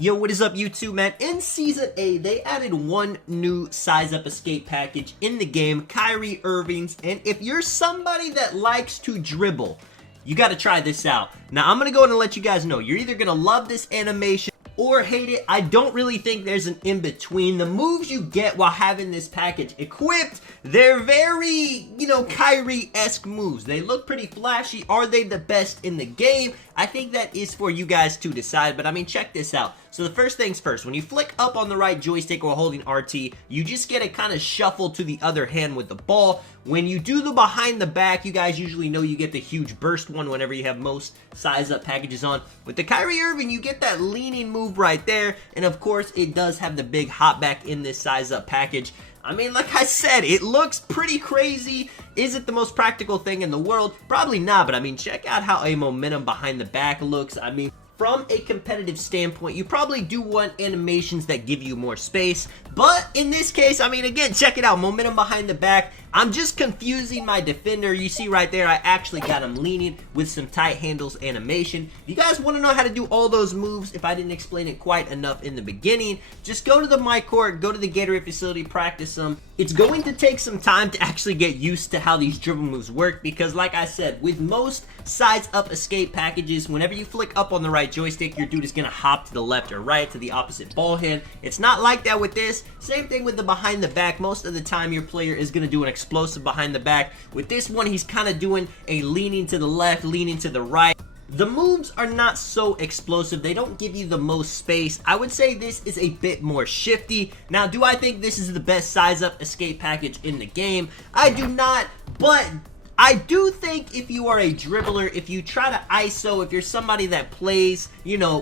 Yo, what is up YouTube, man? In Season A, they added one new size up escape package in the game, Kyrie Irving's, and if you're somebody that likes to dribble, you gotta try this out. Now, I'm gonna go ahead and let you guys know, you're either gonna love this animation or hate it. I don't really think there's an in-between. The moves you get while having this package equipped, they're very, Kyrie-esque moves. They look pretty flashy. Are they the best in the game? I think that is for you guys to decide, but I mean, check this out. So the first things first, when you flick up on the right joystick while holding RT, you just get a kind of shuffle to the other hand with the ball. When you do the behind the back, you guys usually know you get the huge burst one whenever you have most size up packages on. With the Kyrie Irving, you get that leaning move right there, and of course, it does have the big hop back in this size up package. I mean, like I said, it looks pretty crazy. Is it the most practical thing in the world? Probably not, but I mean, check out how a momentum behind the back looks. I mean, from a competitive standpoint, you probably do want animations that give you more space, but in this case, I mean, again, check it out, momentum behind the back. I'm just confusing my defender. You see right there, I actually got him leaning with some tight handles animation. If you guys want to know how to do all those moves, if I didn't explain it quite enough in the beginning, just go to the my court, go to the Gatorade facility, practice them. It's going to take some time to actually get used to how these dribble moves work because, like I said, with most size up escape packages, whenever you flick up on the right joystick, your dude is going to hop to the left or right to the opposite ball hand. It's not like that with this. Same thing with the behind the back. Most of the time, your player is going to do an explosive behind the back. With this one, he's kind of doing a leaning to the left, leaning to the right. The moves are not so explosive. They don't give you the most space. I would say this is a bit more shifty. Now, do I think this is the best size up escape package in the game? I do not, but I do think if you are a dribbler, if you try to ISO, if you're somebody that plays,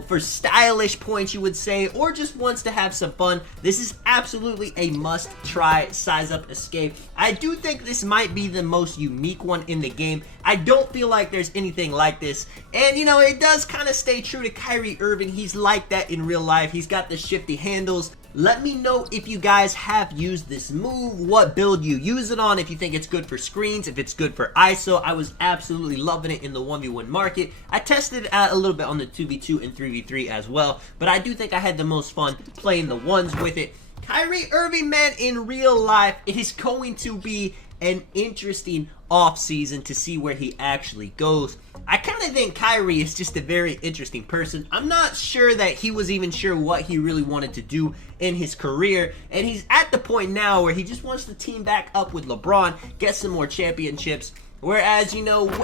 for stylish points, you would say, or just wants to have some fun, this is absolutely a must-try size-up escape. I do think this might be the most unique one in the game. I don't feel like there's anything like this. And, it does kind of stay true to Kyrie Irving. He's like that in real life. He's got the shifty handles. Let me know if you guys have used this move, what build you use it on, if you think it's good for screens, if it's good for ISO. I was absolutely loving it in the 1v1 market. I tested it out a little bit on the 2v2 and 3v3 as well, but I do think I had the most fun playing the ones with it. Kyrie Irving, man, in real life, it is going to be an interesting offseason to see where he actually goes. I kind of think Kyrie is just a very interesting person. I'm not sure that he was even sure what he really wanted to do in his career, and he's at the point now where he just wants to team back up with LeBron, get some more championships. Whereas,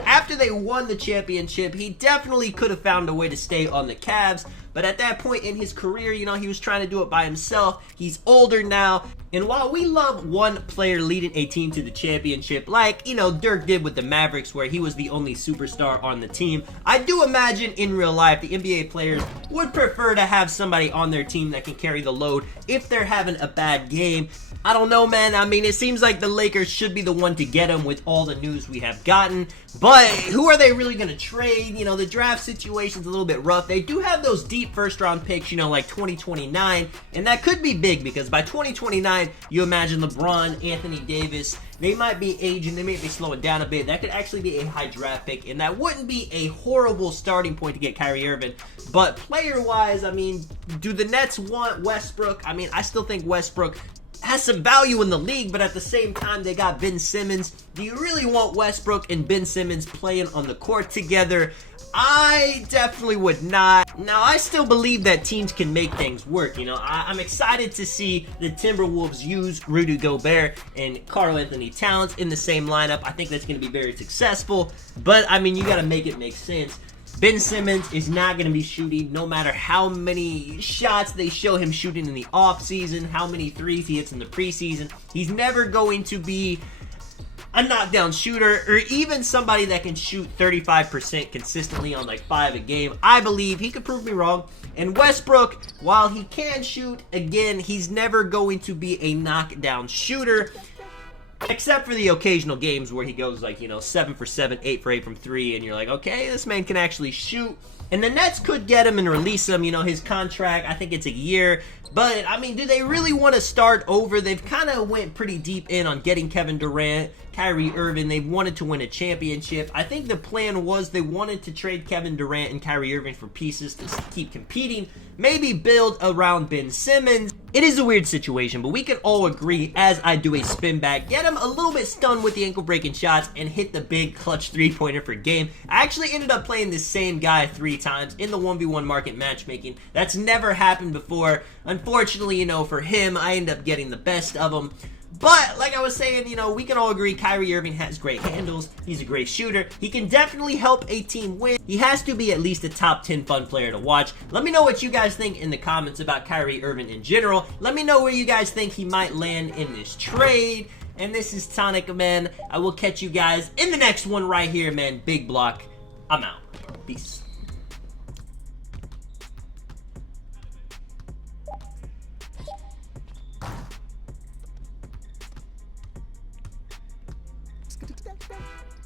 after they won the championship, he definitely could have found a way to stay on the Cavs. But at that point in his career, he was trying to do it by himself. He's older now. And while we love one player leading a team to the championship, like, Dirk did with the Mavericks, where he was the only superstar on the team, I do imagine in real life, the NBA players would prefer to have somebody on their team that can carry the load if they're having a bad game. I don't know, man. I mean, it seems like the Lakers should be the one to get him with all the news we have gotten. But who are they really going to trade? The draft situation's a little bit rough. They do have those deep first-round picks, like 2029. And that could be big because by 2029, you imagine LeBron, Anthony Davis, they might be aging. They may be slowing down a bit. That could actually be a high draft pick. And that wouldn't be a horrible starting point to get Kyrie Irving. But player-wise, I mean, do the Nets want Westbrook? I mean, I still think Westbrook has some value in the league, but at the same time, they got Ben Simmons. Do you really want Westbrook and Ben Simmons playing on the court together? I definitely would not. Now, I still believe that teams can make things work. I'm excited to see the Timberwolves use Rudy Gobert and Karl Anthony Towns in the same lineup. I think that's going to be very successful, but I mean, you got to make it make sense. Ben Simmons is not going to be shooting no matter how many shots they show him shooting in the offseason, how many threes he hits in the preseason. He's never going to be a knockdown shooter or even somebody that can shoot 35% consistently on like 5 a game. I believe he could prove me wrong. And Westbrook, while he can shoot, again, he's never going to be a knockdown shooter. Except for the occasional games where he goes like, 7 for 7, 8 for 8 from 3, and you're like, okay, this man can actually shoot. And the Nets could get him and release him. His contract, I think it's a year. But, I mean, do they really want to start over? They've kind of went pretty deep in on getting Kevin Durant, Kyrie Irving. They wanted to win a championship. I think the plan was they wanted to trade Kevin Durant and Kyrie Irving for pieces to keep competing. Maybe build around Ben Simmons. It is a weird situation, but we can all agree, as I do a spin back, get him a little bit stunned with the ankle-breaking shots and hit the big clutch three-pointer for game. I actually ended up playing the same guy 3 times in the 1v1 market matchmaking. That's never happened before. Unfortunately, for him, I end up getting the best of him. But, like I was saying, we can all agree Kyrie Irving has great handles. He's a great shooter. He can definitely help a team win. He has to be at least a top 10 fun player to watch. Let me know what you guys think in the comments about Kyrie Irving in general. Let me know where you guys think he might land in this trade. And this is Tonic, man. I will catch you guys in the next one right here, man. Big block. I'm out. Peace. Skitty-skitty-skitty.